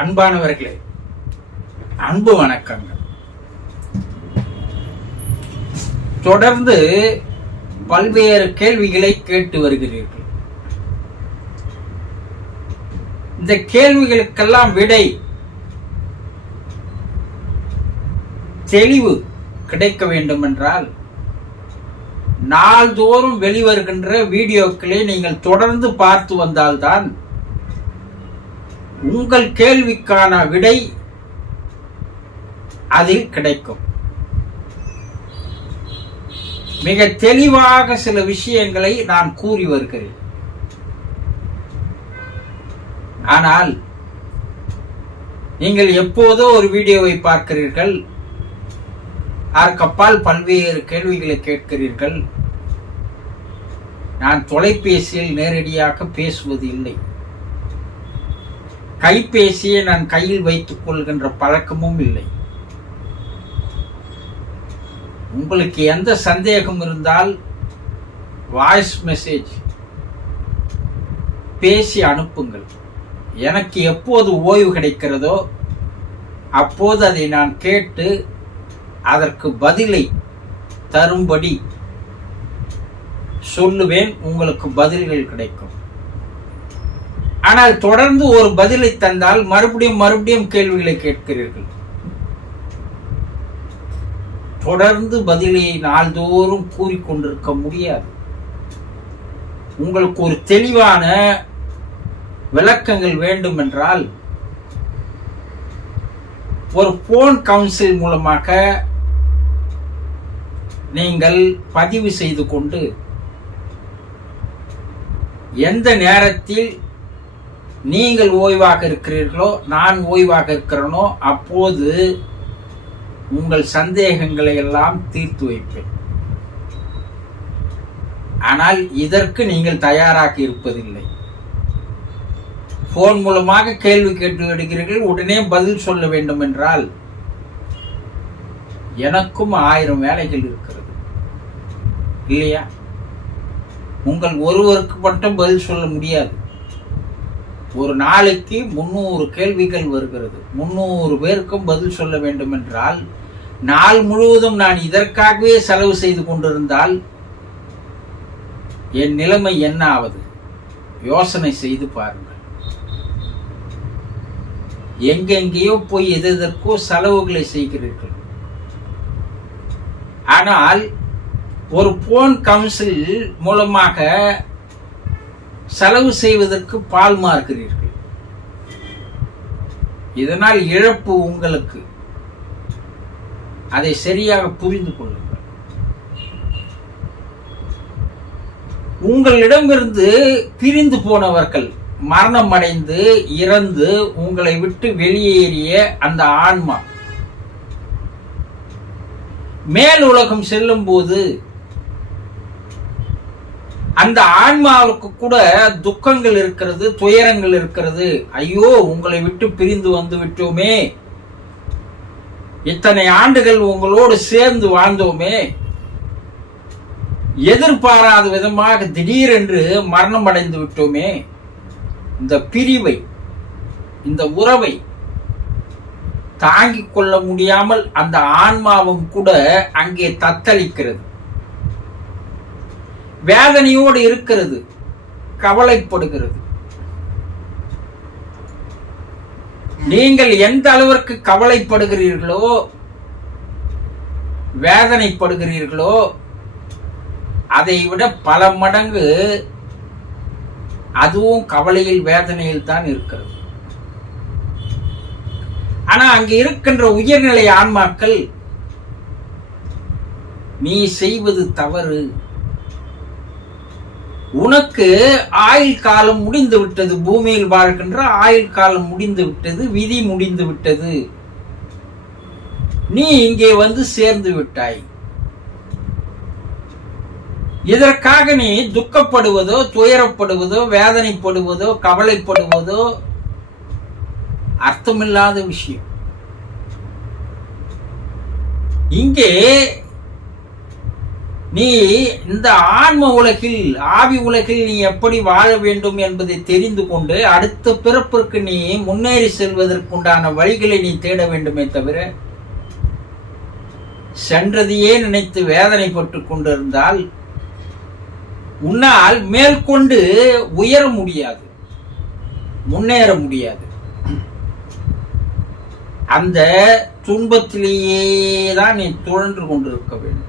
அன்பானவர்களே, அன்பு வணக்கங்கள். தொடர்ந்து பல்வேறு கேள்விகளை கேட்டு வருகிறீர்கள். இந்த கேள்விகளுக்கெல்லாம் விடை, தெளிவு கிடைக்க வேண்டும் என்றால் நாள்தோறும் வெளிவருகின்ற வீடியோக்களை நீங்கள் தொடர்ந்து பார்த்து வந்தால்தான் உங்கள் கேள்விக்கான விடை அதில் கிடைக்கும். மிக தெளிவாக சில விஷயங்களை நான் கூறி வருகிறேன். ஆனால் நீங்கள் எப்போதோ ஒரு வீடியோவை பார்க்கிறீர்கள், அதற்கப்பால் பல்வேறு கேள்விகளை கேட்கிறீர்கள். நான் தொலைபேசியில் நேரடியாக பேசுவது இல்லை. கைபேசியை நான் கையில் வைத்துக் கொள்கின்ற பழக்கமும் இல்லை. உங்களுக்கு எந்த சந்தேகம் இருந்தால் வாய்ஸ் மெசேஜ் பேசி அனுப்புங்கள். எனக்கு எப்போது ஓய்வு கிடைக்கிறதோ அப்போது அதை நான் கேட்டு அதற்கு பதிலை தரும்படி சொல்லுவேன். உங்களுக்கு பதில்கள் கிடைக்கும். ஆனால் தொடர்ந்து ஒரு பதிலை தந்தால் மறுபடியும் கேள்விகளை கேட்கிறீர்கள். தொடர்ந்து பதிலை நாள்தோறும் கூறிக்கொண்டிருக்க முடியாது. உங்களுக்கு ஒரு தெளிவான விளக்கங்கள் வேண்டும் என்றால் ஒரு போன் கவுன்சில் மூலமாக நீங்கள் பதிவு செய்து கொண்டு எந்த நேரத்தில் நீங்கள் ஓய்வாக இருக்கிறீர்களோ, நான் ஓய்வாக இருக்கிறேனோ, அப்போது உங்கள் சந்தேகங்களை எல்லாம் தீர்த்து வைப்பேன். ஆனால் இதற்கு நீங்கள் தயாராக இருப்பதில்லை. போன் மூலமாக கேள்வி கேட்டு எடுக்கிறீர்கள், உடனே பதில் சொல்ல வேண்டும் என்றால் எனக்கும் 1000 வேலைகள் இருக்கிறது இல்லையா? உங்கள் ஒருவருக்கு மட்டும் பதில் சொல்ல முடியாது. ஒரு நாளைக்கு 300 கேள்விகள் வருகிறது. 300 பேருக்கும் பதில் சொல்ல வேண்டும் என்றால் நாள் முழுவதும் நான் இதற்காகவே செலவு செய்து கொண்டிருந்தால் என் நிலைமை என்ன ஆவது? யோசனை செய்து பாருங்கள். எங்கெங்கேயோ போய் எதற்கோ செலவுகளை செய்கிறீர்கள். ஆனால் ஒரு போன் கவுன்சில் மூலமாக செலவு செய்வதற்கு பால் மாறுகிறீர்கள். இதனால் இழப்பு உங்களுக்கு. அதை சரியாக புரிந்து கொள்ளுங்கள். உங்களிடமிருந்து பிரிந்து போனவர்கள், மரணம் அடைந்து இறந்து உங்களை விட்டு வெளியேறிய அந்த ஆன்மா மேல் உலகம் செல்லும் போது அந்த ஆன்மாவுக்கு கூட துக்கங்கள் இருக்கிறது, துயரங்கள் இருக்கிறது. ஐயோ, உங்களை விட்டு பிரிந்து வந்து விட்டோமே, இத்தனை ஆண்டுகள் உங்களோடு சேர்ந்து வாழ்ந்தோமே, எதிர்பாராத விதமாக திடீரென்று மரணம் அடைந்து விட்டோமே. இந்த பிரிவை, இந்த உறவை தாங்கிக் கொள்ள முடியாமல் அந்த ஆன்மாவும் கூட அங்கே தத்தளிக்கிறது, வேதனையோடு இருக்கிறது, கவலைப்படுகிறது. நீங்கள் எந்த அளவிற்கு கவலைப்படுகிறீர்களோ, வேதனைப்படுகிறீர்களோ, அதை விட பல மடங்கு அதுவும் கவலையில், வேதனையில் தான் இருக்கிறது. ஆனா அங்கே இருக்கின்ற உயர்நிலை ஆன்மாக்கள், நீ செய்வது தவறு, உனக்கு ஆயுள் காலம் முடிந்து விட்டது, பூமியில் வாழ்கின்ற ஆயுள் காலம் முடிந்து விட்டது, விதி முடிந்து விட்டது, நீ இங்கே வந்து சேர்ந்து விட்டாய். இதற்காக நீ துக்கப்படுவதோ, துயரப்படுவதோ, வேதனைப்படுவதோ, கவலைப்படுவதோ அர்த்தமில்லாத விஷயம். இங்கே நீ இந்த ஆன்ம உலகில், ஆவி உலகில் நீ எப்படி வாழ வேண்டும் என்பதை தெரிந்து கொண்டு அடுத்த பிறப்பிற்கு நீ முன்னேறி செல்வதற்குண்டான வழிகளை நீ தேட வேண்டுமே தவிர, சென்றதையே நினைத்து வேதனைப்பட்டு கொண்டிருந்தால் உன்னால் மேற்கொண்டு உயர முடியாது, முன்னேற முடியாது. அந்த துன்பத்திலேயே தான் நீ துழன்று கொண்டிருக்க வேண்டும்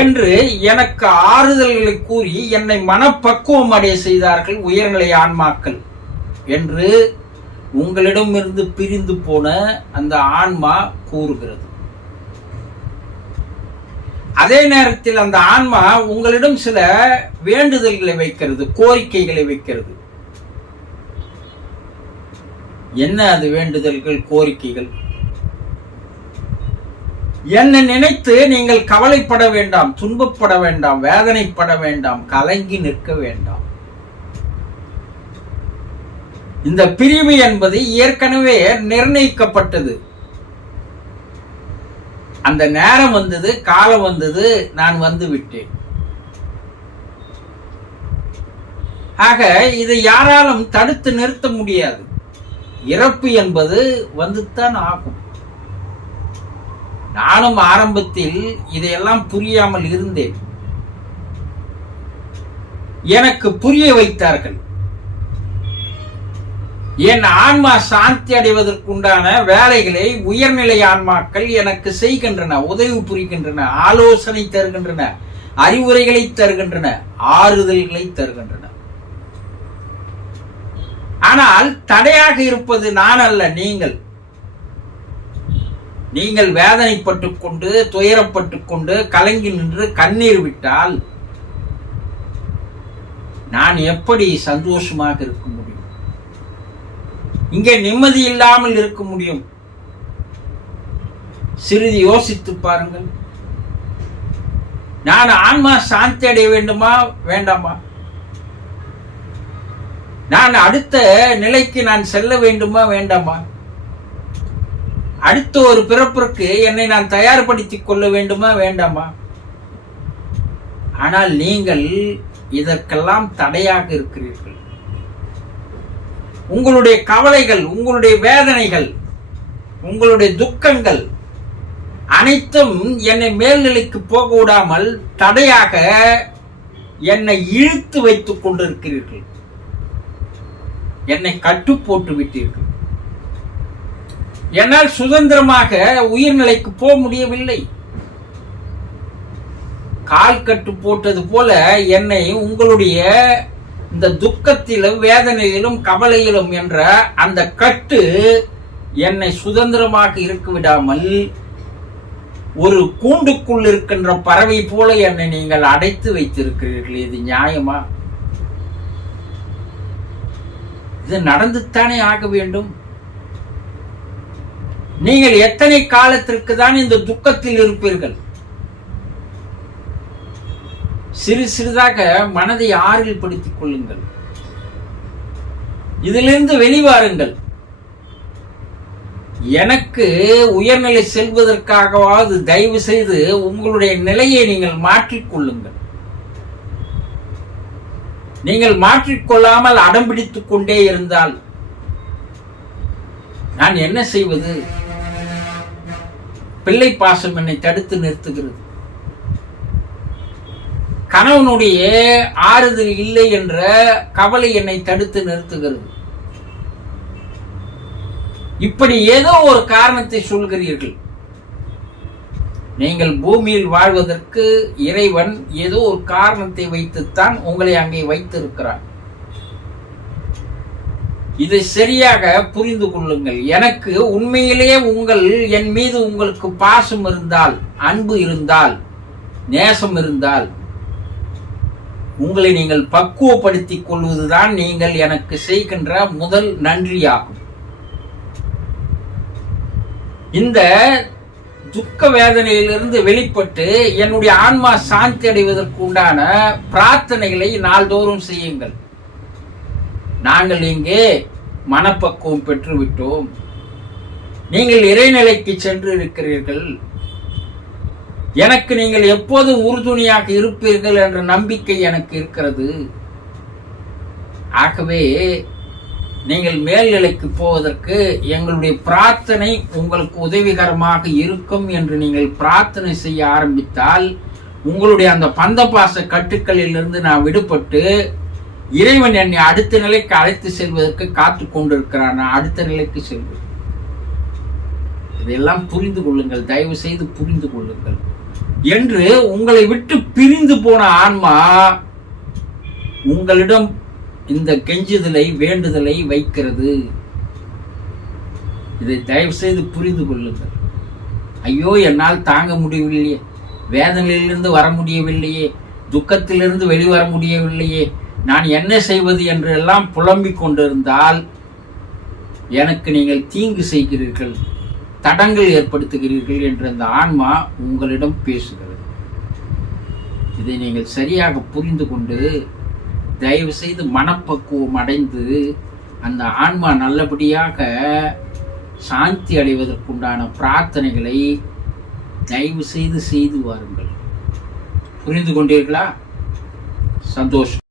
என்று எனக்கு ஆறுதல்களை கூறி என்னை மனப்பக்குவம் அடைய செய்தார்கள் உயர்நிலை ஆன்மாக்கள் என்று உங்களிடமிருந்து பிரிந்து போன அந்த ஆன்மா கூறுகிறது. அதே நேரத்தில் அந்த ஆன்மா உங்களிடம் சில வேண்டுதல்களை வைக்கிறது, கோரிக்கைகளை வைக்கிறது. என்ன அது வேண்டுதல்கள், கோரிக்கைகள்? என்னை நினைத்து நீங்கள் கவலைப்பட வேண்டாம், துன்பப்பட வேண்டாம், வேதனைப்பட வேண்டாம், கலங்கி நிற்க வேண்டாம். இந்த பிரிவு என்பது ஏற்கனவே நிர்ணயிக்கப்பட்டது. அந்த நேரம் வந்தது, காலம் வந்தது, நான் வந்து விட்டேன். ஆக இதை யாராலும் தடுத்து நிறுத்த முடியாது. இறப்பு என்பது வந்துத்தான் ஆகும். நானும் ஆரம்பத்தில் இதையெல்லாம் புரியாமல் இருந்தேன். எனக்கு புரிய வைத்தார்கள். என் ஆன்மா சாந்தி அடைவதற்குண்டான வேலைகளை உயர்நிலை ஆன்மாக்கள் எனக்கு செய்கின்றன, உதவி புரிகின்றன, ஆலோசனை தருகின்றன, அறிவுரைகளை தருகின்றன, ஆறுதல்களை தருகின்றன. ஆனால் தடையாக இருப்பது நான் அல்ல, நீங்கள். நீங்கள் வேதனைப்பட்டுக் கொண்டு, துயரப்பட்டுக் கொண்டு, கலங்கி நின்று கண்ணீர் விட்டால் நான் எப்படி சந்தோஷமாக இருக்க முடியும்? இங்கே நிம்மதி இல்லாமல் இருக்க முடியும்? சிறிது யோசித்து பாருங்கள். நான் ஆன்மா சாந்தி அடைய வேண்டுமா, வேண்டாமா? நான் அடுத்த நிலைக்கு நான் செல்ல வேண்டுமா, வேண்டாமா? அடுத்த ஒரு பிறப்பிற்கு என்னை நான் தயார்படுத்திக் கொள்ள வேண்டுமா, வேண்டாமா? ஆனால் நீங்கள் இதற்கெல்லாம் தடையாக இருக்கிறீர்கள். உங்களுடைய கவலைகள், உங்களுடைய வேதனைகள், உங்களுடைய துக்கங்கள் அனைத்தும் என்னை மேல்நிலைக்கு போக விடாமல் தடையாக என்னை இழுத்து வைத்துக் கொண்டிருக்கிறீர்கள். என்னை கட்டு போட்டு விட்டீர்கள். என்னால் சுதந்திரமாக உயிர்நிலைக்கு போக முடியவில்லை. கால் கட்டு போட்டது போல என்னை உங்களுடைய இந்த துக்கத்திலும் வேதனையிலும் கவலையிலும் என்ற அந்த கட்டு என்னை சுதந்திரமாக இருக்க விடாமல் ஒரு கூண்டுக்குள் இருக்கின்ற பறவை போல என்னை நீங்கள் அடைத்து வைத்திருக்கிறீர்கள். இது நியாயமா? இது நடந்துத்தானே ஆக வேண்டும். நீங்கள் எத்தனை காலத்திற்கு தான் இந்த துக்கத்தில் இருப்பீர்கள்? சிறு சிறிதாக மனதை ஆறில் படுத்திக் கொள்ளுங்கள். இதிலிருந்து வெளிவாருங்கள். எனக்கு உயர்நிலை செல்வதற்காகவாவது தயவு செய்து உங்களுடைய நிலையை நீங்கள் மாற்றிக்கொள்ளுங்கள். நீங்கள் மாற்றிக்கொள்ளாமல் அடம்பிடித்துக் கொண்டே இருந்தால் நான் என்ன செய்வது? பிள்ளை பாசம் என்னை தடுத்து நிறுத்துகிறது. கணவனுடைய ஆறுதல் இல்லை என்ற கவலை என்னை தடுத்து நிறுத்துகிறது. இப்படி ஏதோ ஒரு காரணத்தை சொல்கிறீர்கள். நீங்கள் பூமியில் வாழ்வதற்கு இறைவன் ஏதோ ஒரு காரணத்தை வைத்துத்தான் உங்களை அங்கே வைத்திருக்கிறார். இதை சரியாக புரிந்து கொள்ளுங்கள். எனக்கு உண்மையிலேயே என் மீது உங்களுக்கு பாசம் இருந்தால், அன்பு இருந்தால், நேசம் இருந்தால், உங்களை நீங்கள் பக்குவப்படுத்திக் கொள்வதுதான் நீங்கள் எனக்கு செய்கின்ற முதல் நன்றியாகும். இந்த துக்க வேதனையிலிருந்து வெளிப்பட்டு என்னுடைய ஆன்மா சாந்தி அடைவதற்கு உண்டான பிரார்த்தனைகளை நாள்தோறும் செய்யுங்கள். நாங்கள் இங்கே மனப்பக்குவம் பெற்றுவிட்டோம், நீங்கள் இறைநிலைக்கு சென்று இருக்கிறீர்கள், எனக்கு நீங்கள் எப்போதும் உறுதுணையாக இருப்பீர்கள் என்ற நம்பிக்கை எனக்கு இருக்கிறது. ஆகவே நீங்கள் மேல்நிலைக்கு போவதற்கு எங்களுடைய பிரார்த்தனை உங்களுக்கு உதவிகரமாக இருக்கும் என்று நீங்கள் பிரார்த்தனை செய்ய ஆரம்பித்தால் உங்களுடைய அந்த பந்தபாச கட்டுக்களில் இருந்து நான் விடுபட்டு இறைவன் என்னை அடுத்த நிலைக்கு அழைத்து செல்வதற்கு காத்து கொண்டிருக்கிறான். நான் அடுத்த நிலைக்கு செல்வேன். இதெல்லாம் புரிந்து கொள்ளுங்கள், தயவு செய்து புரிந்து கொள்ளுங்கள் என்று உங்களை விட்டு பிரிந்து போன ஆன்மா உங்களிடம் இந்த கெஞ்சுதலை வேண்டுதலை வைக்கிறது. இதை தயவு செய்து புரிந்து கொள்ளுங்கள். ஐயோ, என்னால் தாங்க முடியவில்லையே, வேதனையிலிருந்து வர முடியவில்லையே, துக்கத்திலிருந்து வெளிவர முடியவில்லையே, நான் என்ன செய்வது என்று எல்லாம் புலம்பிக் கொண்டிருந்தால் எனக்கு நீங்கள் தீங்கு செய்கிறீர்கள், தடங்கள் ஏற்படுத்துகிறீர்கள் என்ற அந்த ஆன்மா உங்களிடம் பேசுகிறது. இதை நீங்கள் சரியாக புரிந்து கொண்டு தயவு செய்து மனப்பக்குவம் அடைந்து அந்த ஆன்மா நல்லபடியாக சாந்தி அடைவதற்குண்டான பிரார்த்தனைகளை தயவு செய்து செய்து வாருங்கள். புரிந்து கொண்டீர்களா? சந்தோஷம்.